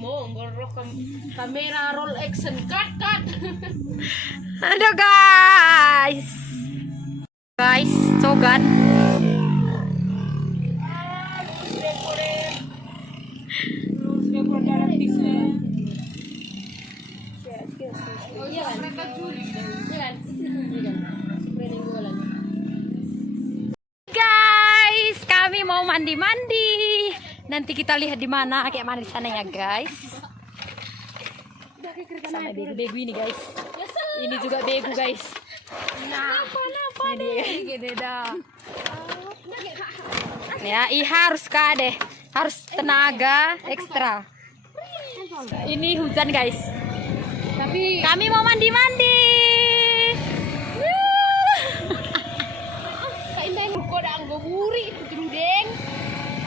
mo, ngorok kamera roll action cut. Aduh guys. Guys, sogan. Guys, kami mau mandi-mandi. Nanti kita lihat di mana kayak mana di sana ya, guys. Sama begu-begu ini, guys. Ini juga begu, guys. Kenapa deh? Gini dah. Ya, harus deh. Harus tenaga ekstra. Ini hujan, guys. Tapi kami mau mandi-mandi.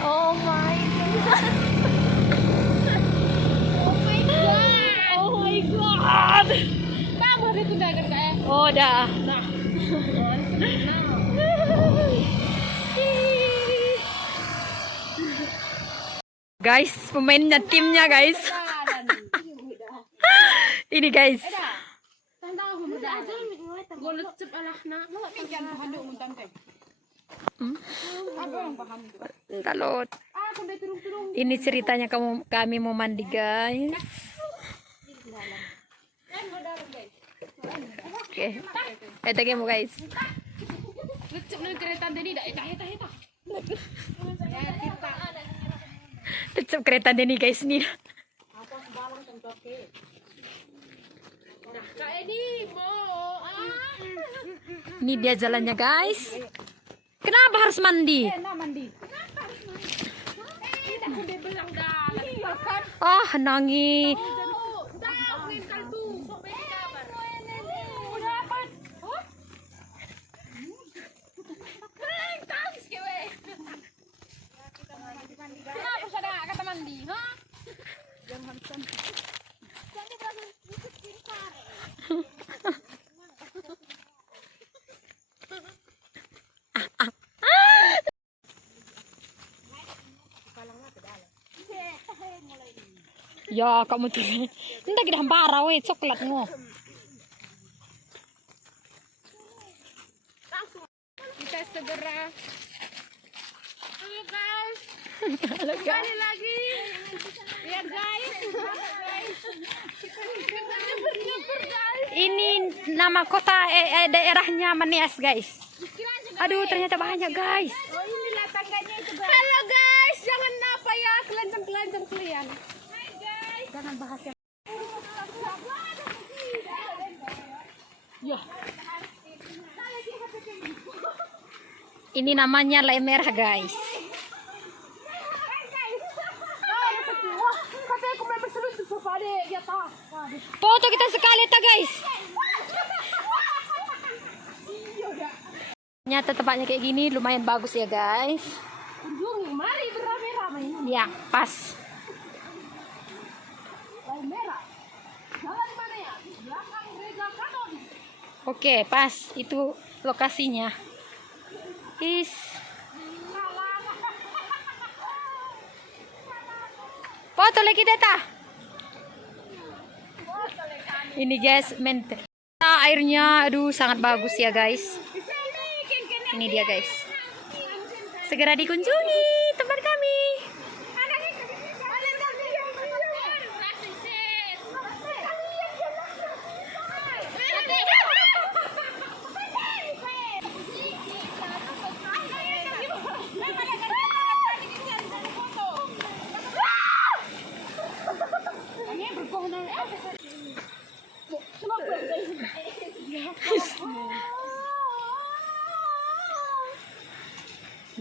Oh my god. Oh my god. Kamu itu dagan kayak. Oh, dah. Nah. Guys, pemainnya timnya, guys. Ini, guys. Talot. Ini ceritanya kami mau mandi, guys. Oke. Kita mau, guys. Tetap kereta Deni, guys, nih. Ini dia jalannya, guys. Kenapa harus mandi? Ah, nangi. Kenapa sadar kata mandi? Hah? Ya, kamu tuh. Entah kita hampara, weh, coklat ngo. Kita segera. Halo guys. Kembali lagi. Ya guys. Ini nama kota daerahnya Manias, guys. Aduh, ternyata banyak, guys. Oh, inilah tangganya itu, guys. Halo guys, jangan apa ya, kelanjang kalian. Hai guys. Jangan bahas yang... Ya. Ini namanya lem merah, guys. Foto kita sekali, ta, guys. Nyata tempatnya kayak gini lumayan bagus ya, guys. Kunjungi, mari beramai-ramai. Ya, pas. Lem merah. Jalan mana ya? Belakang gereja Katolik. Oke, pas. Itu lokasinya. Foto lagi data. Ini, guys, airnya aduh sangat bagus ya, guys. Ini dia, guys. Segera dikunjungi tempat kami.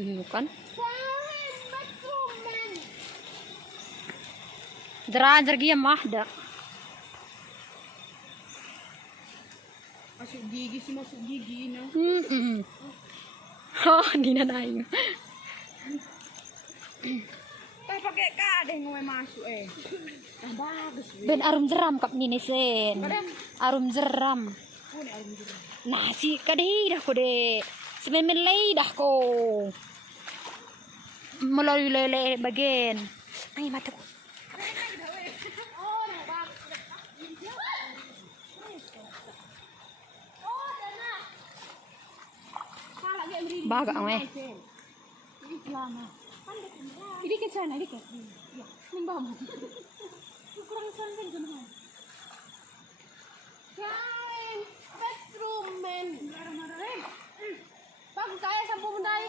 Bukan? Derajar dia mah dak. Masuk gigi nah. Oh, di nanaing. Pakai kadeh ngowe masuk bagus. Ben arum jeram kap nini sen. Arum jeram. Nasi kadeh dah ko de. Sememen lay dah ko. Melalui lele bagian. Ay mata ko. Baga me. Ini ke sana, ini ke. Ya, nimbang. Kurang santai gimana? Kain, bedroom men. Bagus saya sampo mendai.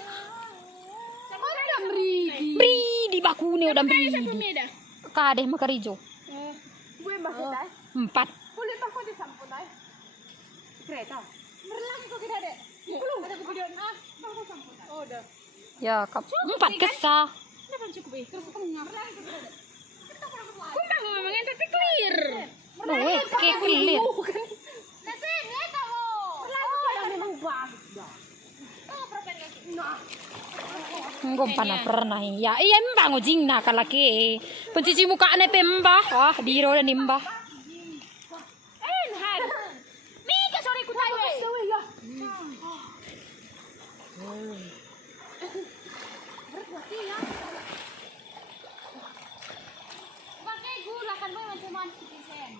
Sama ada mridi. Bridi bakune udah bridi. Meda. Kadeh makarijo. Gue masuk dai. 4. Kulit aku di sampo dai. Kereta. Berlagi kok tidak ada. Belum ada video nah. Sampo dai. Oh, udah. Ya, 4 kesah. Kenapa cukup eh? Terus aku ngarang ke tidak ada. Kumpang ngomongin tapi clear. Loe, kayak clear. Nasi, ini kamu. Oh, yang memang bagus dah. Oh, perpengen. Nah. Enggak pernah ya. Iya mbak ngojing na kalaki. Pencuci muka ane pembah. Wah, biro dan nimbah. Enhan. Mika sorry ku tayo eh. Ya. Berarti ya. Pakai gula kan boy macam citizen.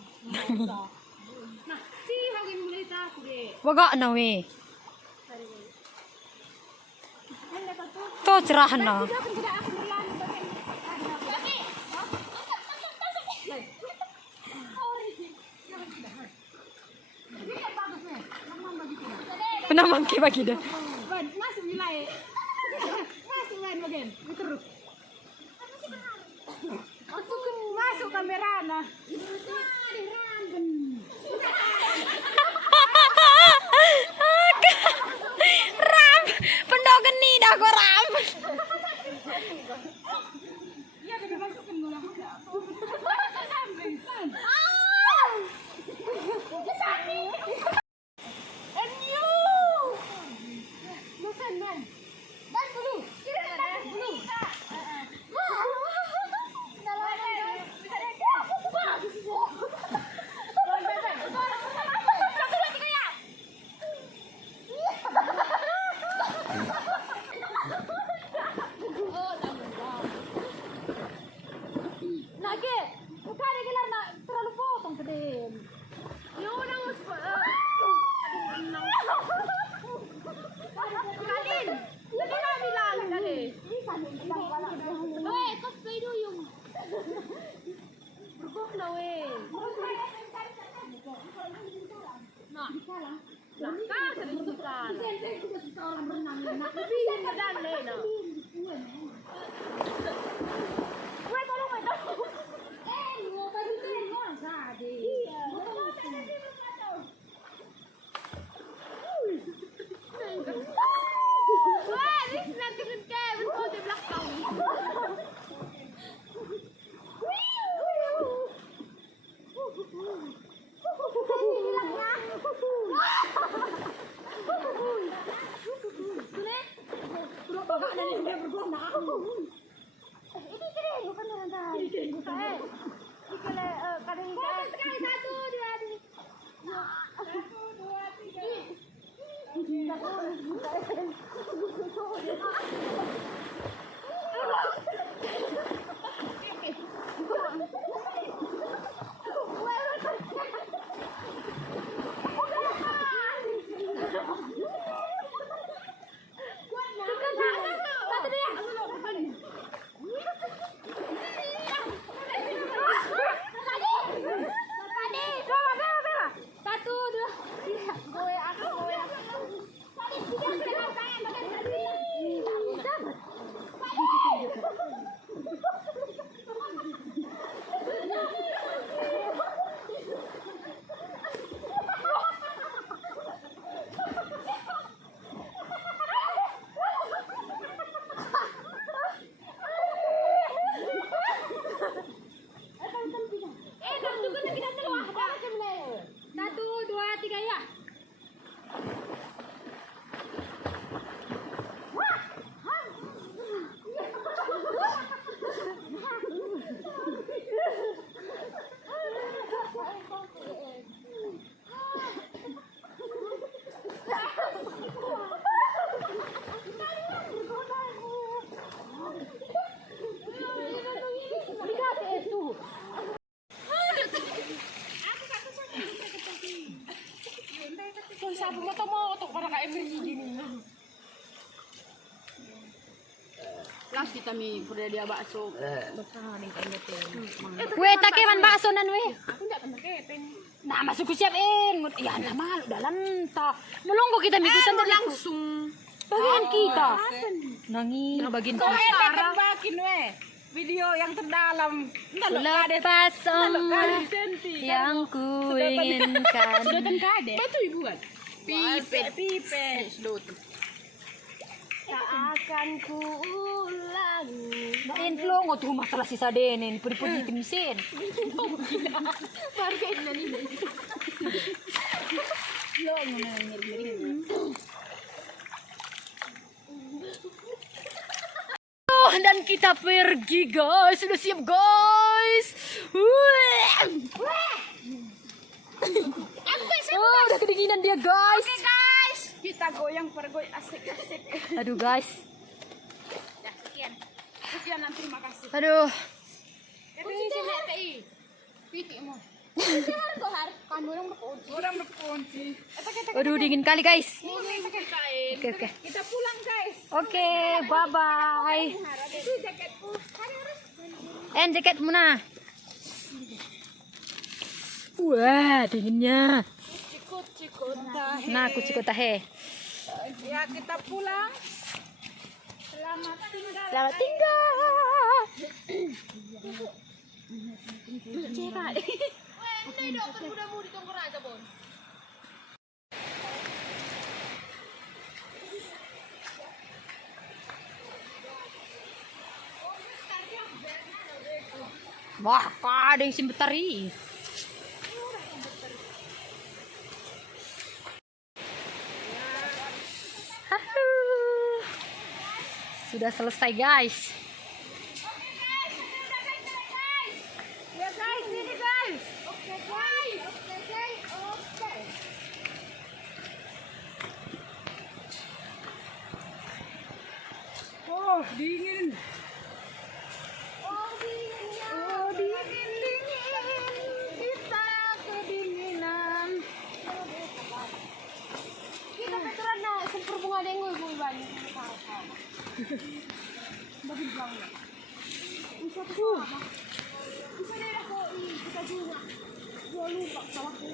Nah, si hagin mulai aku deh. Waga na we. To cerah na. Pernah mangki bagi dah. Masuk wilayah. Masuk lain bagian. Terus. Masuk kamera nah. Ram, pendok geni dah ko ram. Iya, kita masukin gula. kami pura dia bakso. Weh, tak keman bakso nan weh. Aku enggak kena kepeng. Nah, masuk ku siapin. Ya, nah malu dalam ta. Melonggo kita mikutan tadi Langsung. bagian kita. Nangis bagian Kau kita. enak bakin weh. Video yang terdalam. Lepas semua Senti. yang ku inginkan. Sedotan kade. Batu ibu kan? Pipet. Sedotan. Tak akan ku ulangi. Intlong o tuh masalah sisa denen, pudi-pudi timisin. Baru kayak gini nih. Lo ngeri-ngeri. Oh, dan kita pergi guys, sudah siap guys. Oh, udah kedinginan dia guys. Guys, kita goyang pergoy asik-asik. Aduh guys, Ya, sekian nanti terima kasih. aduh. Ini sini TI. Titik mo. Orang berkunci. Aduh dingin kali guys. Kain. Oke oke. Kita pulang guys. Oke, bye bye. Itu jaketku. En jaketmu nah. Wah, dinginnya. Cikut. Nah, aku cikgu tahe. Ya, kita pulang. Selamat tinggal. Selamat tinggal. Cerai. Wah, ada yang simbetari. Sudah selesai guys. Ya guys, ini guys. Oke guys. Oke. Oh, dingin. Oh, dingin. Kita kedinginan. Kita veteran na sempur bunga dengue ibu banyak. Bagi bilang. Bisa tuh. Bisa deh aku kita juga. Gua lupa salah aku.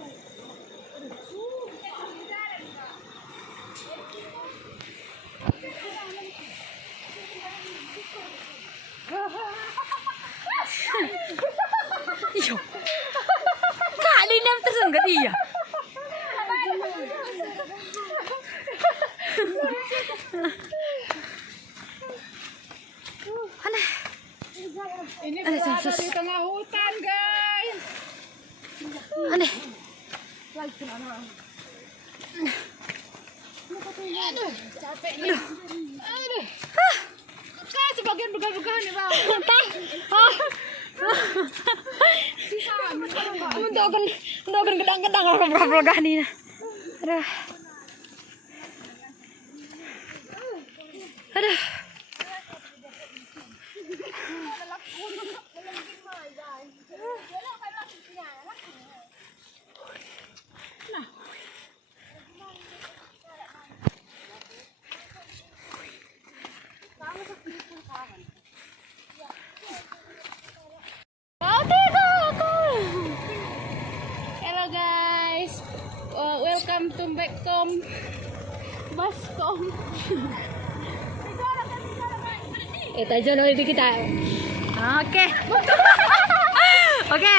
Iyo. Kali nam tersenggat iya. Alah. Ini berada di tengah hutan, guys. Aneh. Aduh, capek nih. Aduh. Saya sebagian begal-begal nih, Bang. Untuk gedang-gedang kalau gani. Aduh. Aduh. Hello guys, welcome to Backcom Bascom. Tayo no itu kita. Oke. Oke.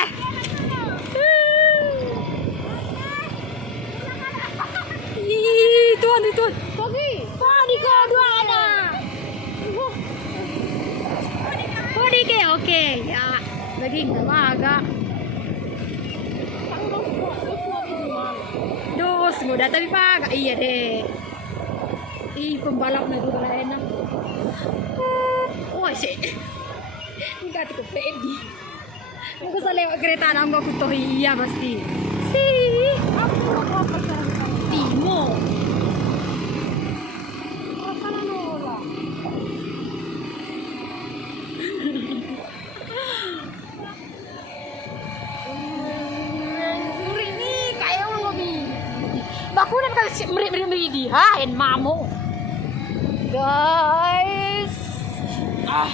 Ih, tuan. Pagi kau dua anak. Pagi ke oke ya. Lagi agak. Dos muda tapi pak iya deh. Ih pembalap na itu enak. Wah sih. Enggak tuh pedi. Mau sa lewat kereta na aku tuh iya pasti. Si. Timo. Bakunan kasi meri di ha en mamo. Guys. Oh.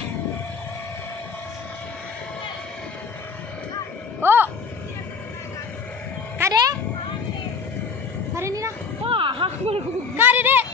Kade? Kade Nina. Wah, aku boleh Kade, Dek.